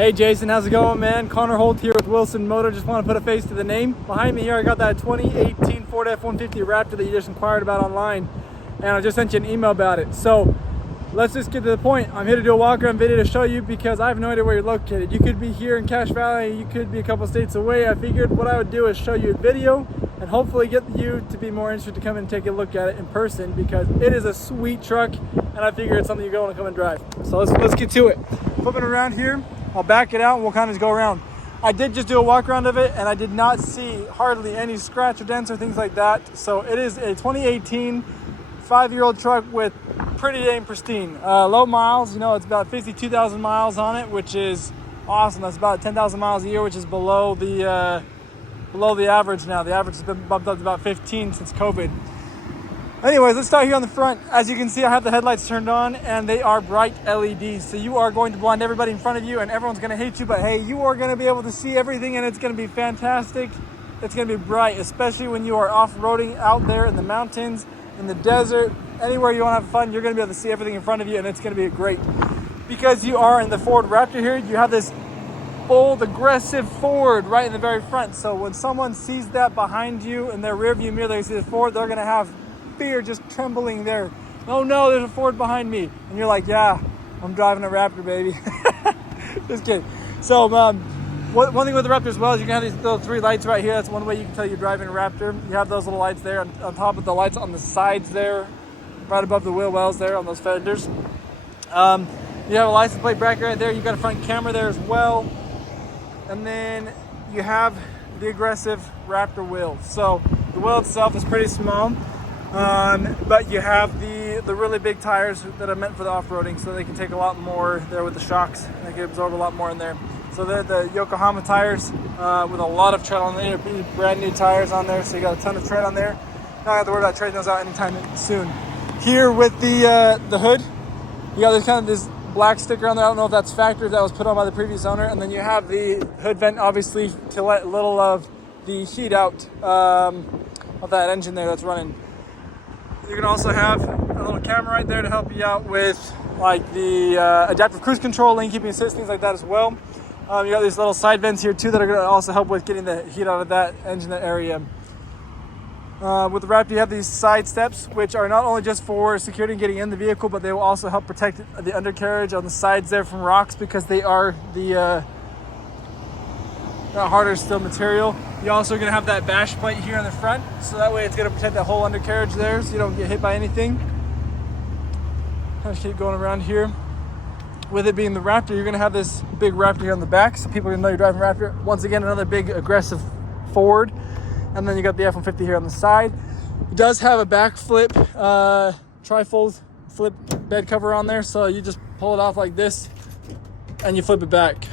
Hey Jason, how's it going, man? Connor Holt here with Wilson Motor. Just want to put a face to the name. Behind me here, I got that 2018 Ford F-150 Raptor that you just inquired about online, and I just sent you an email about it. So let's just get to the point. I'm here to do a walk around video to show you because I have no idea where you're located. You could be here in Cache Valley, you could be a couple states away. I figured what I would do is show you a video and hopefully get you to be more interested to come and take a look at it in person, because it is a sweet truck and I figure it's something you're going to come and drive. So let's get to it. Flipping around here, I'll back it out and we'll kind of just go around. I did just do a walk around of it and I did not see hardly any scratch or dents or things like that. So it is a 2018 5-year-old truck with pretty dang pristine. Low miles, it's about 52,000 miles on it, which is awesome. That's about 10,000 miles a year, which is below the average now. The average has been bumped up to about 15 since COVID. Anyways, let's start here on the front. As you can see, I have the headlights turned on and they are bright LEDs. So you are going to blind everybody in front of you and everyone's going to hate you, but hey, you are going to be able to see everything and it's going to be fantastic. It's going to be bright, especially when you are off-roading out there in the mountains, in the desert, anywhere you want to have fun. You're going to be able to see everything in front of you and it's going to be great. Because you are in the Ford Raptor here, you have this bold, aggressive Ford right in the very front. So when someone sees that behind you in their rear view mirror, they see the Ford, they're going to have fear just trembling there. Oh no, there's a Ford behind me. And you're like, yeah, I'm driving a Raptor, baby. Just kidding. So one thing with the Raptor as well is you can have these little 3 lights right here. That's one way you can tell you're driving a Raptor. You have those little lights there on top of the lights on the sides there, right above the wheel wells there on those fenders. You have a license plate bracket right there. You've got a front camera there as well. And then you have the aggressive Raptor wheels. So the wheel itself is pretty small. But you have the really big tires that are meant for the off-roading, so they can take a lot more there with the shocks and they can absorb a lot more in there. So they're the Yokohama tires with a lot of tread on there, brand new tires on there, so you got a ton of tread on there. Not have to worry about trading those out anytime soon. Here with the hood, you got this black sticker on there. I don't know if that's factory, if that was put on by the previous owner. And then you have the hood vent, obviously, to let a little of the heat out of that engine there that's running. You can also have a little camera right there to help you out with like the adaptive cruise control, lane keeping assist, things like that as well. You got these little side vents here too that are going to also help with getting the heat out of that engine area. With the Raptor, you have these side steps, which are not only just for security and getting in the vehicle, but they will also help protect the undercarriage on the sides there from rocks, because they are the harder steel material. You're also going to have that bash plate here in the front, so that way it's going to protect that whole undercarriage there so you don't get hit by anything. I'll just keep going around here. With it being the Raptor, you're going to have this big Raptor here on the back, so people are going to know you're driving a Raptor. Once again, another big aggressive Ford. And then you got the F-150 here on the side. It does have a back flip, tri-fold flip bed cover on there, so you just pull it off like this and you flip it back.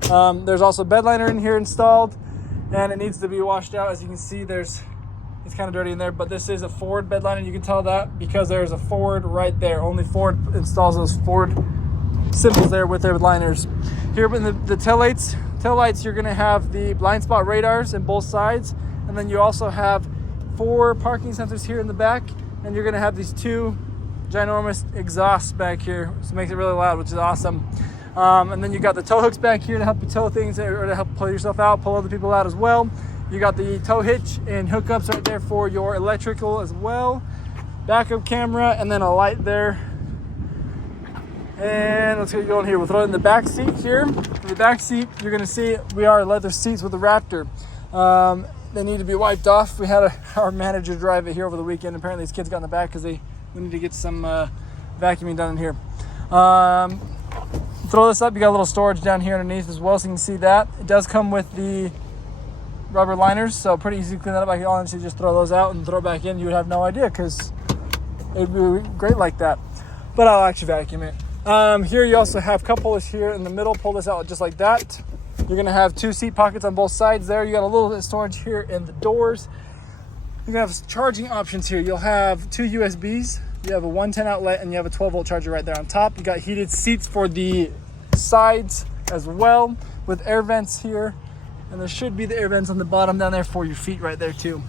There's also a bed liner in here installed, and it needs to be washed out. As you can see, it's kind of dirty in there, but this is a Ford bed liner. You can tell that because there's a Ford right there. Only Ford installs those Ford symbols there with their liners. Here in the taillights, you're going to have the blind spot radars in both sides, and then you also have 4 parking sensors here in the back, and you're going to have these 2 ginormous exhausts back here, so it makes it really loud, which is awesome. And then you got the tow hooks back here to help you tow things or to help pull yourself out, pull other people out as well. You got the tow hitch and hookups right there for your electrical as well. Backup camera, and then a light there. And let's get going here. We'll throw it in the back seat here. In the back seat, you're going to see we are leather seats with the Raptor. They need to be wiped off. We had our manager drive it here over the weekend. Apparently his kids got in the back because we need to get some vacuuming done in here. Throw this up, you got a little storage down here underneath as well, so you can see that. It does come with the rubber liners, so pretty easy to clean that up. I can honestly just throw those out and throw it back in. You would have no idea because it would be great like that. But I'll actually vacuum it. Here you also have cup holders here in the middle. Pull this out just like that. You're going to have 2 seat pockets on both sides there. You got a little bit of storage here in the doors. You're going to have charging options here. You'll have 2 USBs. You have a 110 outlet and you have a 12-volt charger right there on top. You got heated seats for the sides as well with air vents here. And there should be the air vents on the bottom down there for your feet right there too.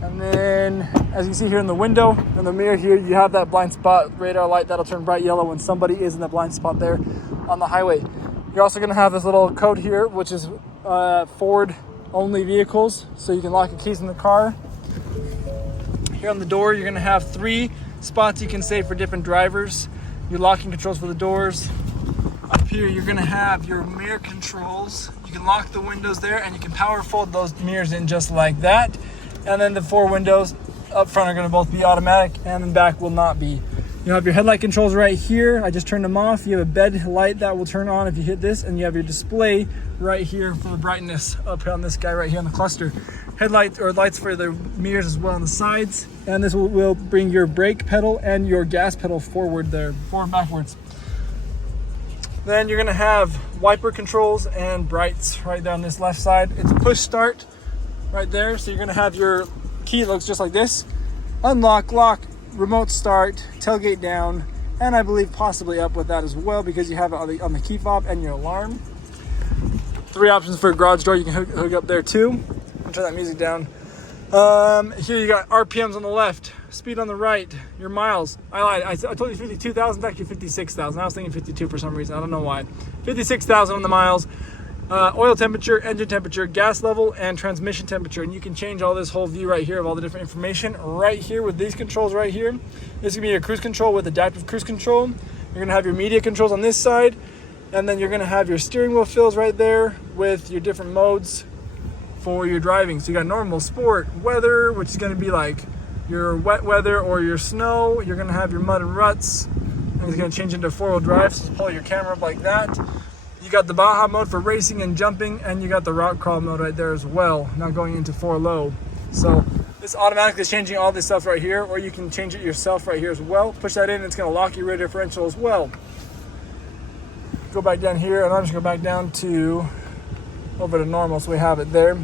And then, as you can see here in the window, in the mirror here, you have that blind spot radar light that'll turn bright yellow when somebody is in the blind spot there on the highway. You're also going to have this little code here, which is Ford only vehicles, so you can lock your keys in the car. Here on the door, you're going to have 3 spots you can save for different drivers. Your locking controls for the doors. Up here, you're going to have your mirror controls. You can lock the windows there, and you can power fold those mirrors in just like that. And then the 4 windows up front are going to both be automatic, and then back will not be. You have your headlight controls right here. I just turned them off. You have a bed light that will turn on if you hit this, and you have your display right here for the brightness up here on this guy right here on the cluster. Headlight or lights for the mirrors as well on the sides, and this will bring your brake pedal and your gas pedal forward there, forward and backwards. Then you're gonna have wiper controls and brights right down this left side. It's a push start right there, so you're gonna have your key, looks just like this. Unlock, lock, remote start, tailgate down, and I believe possibly up with that as well, because you have it on the key fob and your alarm. 3 options for a garage door you can hook up there too. I'll turn that music down. Here you got RPMs on the left, speed on the right, your miles. I lied, I told you 52,000, it's actually 56,000. I was thinking 52 for some reason, I don't know why. 56,000 on the miles. Oil temperature, engine temperature, gas level, and transmission temperature. And you can change all this whole view right here of all the different information right here with these controls right here. This is gonna be your cruise control with adaptive cruise control. You're gonna have your media controls on this side, and then you're gonna have your steering wheel fills right there with your different modes for your driving. So you got normal, sport, weather, which is gonna be like your wet weather or your snow. You're gonna have your mud and ruts, and it's gonna change into 4-wheel drive, so pull your camera up like that. You got the Baja mode for racing and jumping, and you got the rock crawl mode right there as well, now going into 4 low. So this automatically is changing all this stuff right here, or you can change it yourself right here as well. Push that in, it's gonna lock your rear differential as well. Go back down here, and I'm just gonna go back down to over to normal, so we have it there.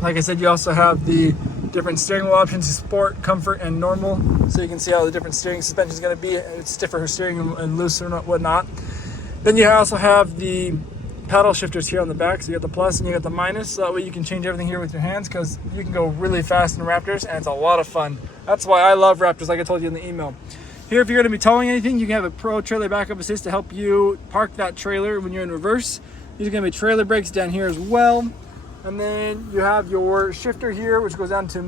Like I said, you also have the different steering wheel options, sport, comfort, and normal, so you can see how the different steering suspension is going to be. It's stiffer for steering and looser and whatnot. Then you also have the paddle shifters here on the back, so you got the plus and you got the minus, so that way you can change everything here with your hands, because you can go really fast in Raptors, and it's a lot of fun. That's why I love Raptors, like I told you in the email. Here, if you're going to be towing anything, you can have a Pro Trailer Backup Assist to help you park that trailer when you're in reverse. These are going to be trailer brakes down here as well. And then you have your shifter here, which goes down to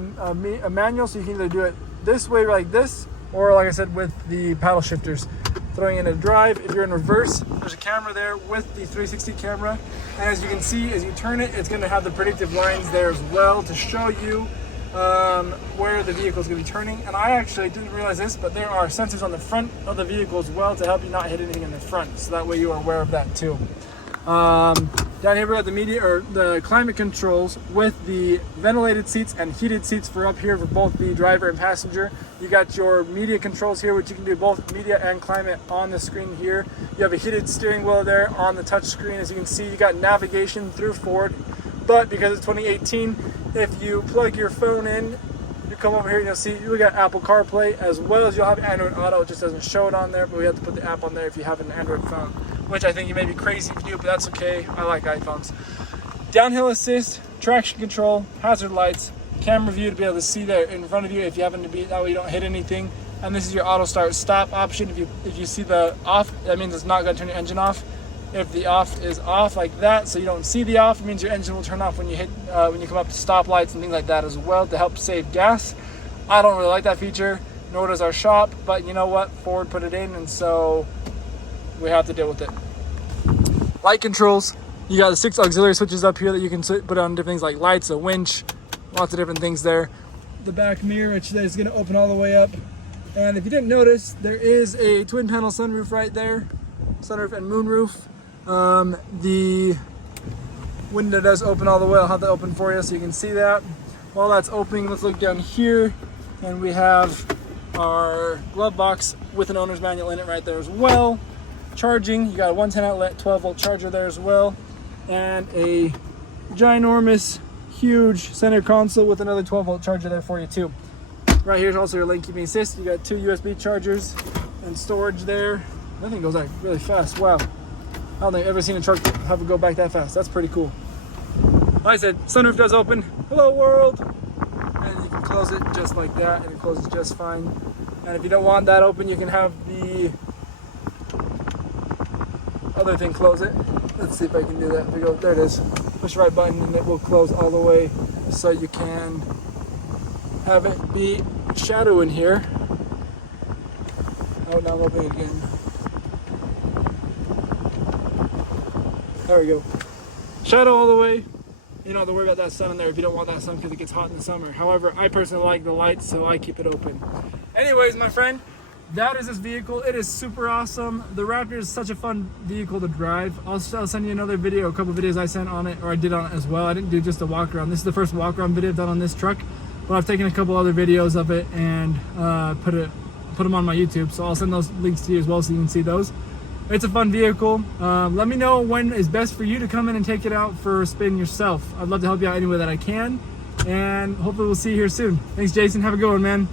a manual, so you can either do it this way like this, or like I said, with the paddle shifters. Throwing in a drive. If you're in reverse, there's a camera there with the 360 camera. And as you can see, as you turn it, it's going to have the predictive lines there as well to show you where the vehicle is going to be turning. And I actually didn't realize this, but there are sensors on the front of the vehicle as well to help you not hit anything in the front, so that way you are aware of that too. Down here we got the media or the climate controls with the ventilated seats and heated seats for up here for both the driver and passenger. You got your media controls here, which you can do both media and climate on the screen here. You have a heated steering wheel there on the touch screen. As you can see, you got navigation through Ford, but because it's 2018, if you plug your phone in, you come over here and you'll see you got Apple CarPlay, as well as you'll have Android Auto. It just doesn't show it on there, but we have to put the app on there if you have an Android phone, which I think you may be crazy if you do, but that's okay. I like iPhones. Downhill assist, traction control, hazard lights, camera view to be able to see there in front of you if you happen to be, that way you don't hit anything. And this is your auto start stop option. If you see the off, that means it's not going to turn your engine off. If the off is off like that, so you don't see the off, it means your engine will turn off when you hit when you come up to stoplights and things like that as well, to help save gas. I don't really like that feature, nor does our shop, but you know what? Ford put it in, and so we have to deal with it. Light controls. You got the 6 auxiliary switches up here that you can put on different things like lights, a winch, lots of different things there. The back mirror, which is going to open all the way up. And if you didn't notice, there is a twin panel sunroof right there. Sunroof and moonroof. The window does open all the way. I'll have that open for you so you can see that. While that's opening, let's look down here. And we have our glove box with an owner's manual in it right there as well. Charging, you got a 110 outlet, 12 volt charger there as well. And a ginormous, huge center console with another 12 volt charger there for you too. Right here's also your lane keeping assist. You got 2 USB chargers and storage there. That thing goes like really fast. Wow. I don't think I've ever seen a truck have it go back that fast. That's pretty cool. Like I said, sunroof does open. Hello world. And you can close it just like that, and it closes just fine. And if you don't want that open, you can have the other thing close it. This let's see if I can do that. We go, there it is. Push the right button and it will close all the way so you can have it be shadow in here. Oh, now I'm opening it again. There we go. Shadow all the way. You don't have to worry about that sun in there if you don't want that sun because it gets hot in the summer. However, I personally like the lights, so I keep it open. Anyways, my friend, that is this vehicle. It is super awesome. The Raptor is such a fun vehicle to drive. I'll send you another video, a couple videos I sent on it, or I did on it as well. I didn't do just a walk around. This is the first walk around video I've done on this truck, but I've taken a couple other videos of it and put them on my YouTube. So I'll send those links to you as well so you can see those. It's a fun vehicle. Let me know when is best for you to come in and take it out for a spin yourself. I'd love to help you out any way that I can. And hopefully we'll see you here soon. Thanks, Jason. Have a good one, man.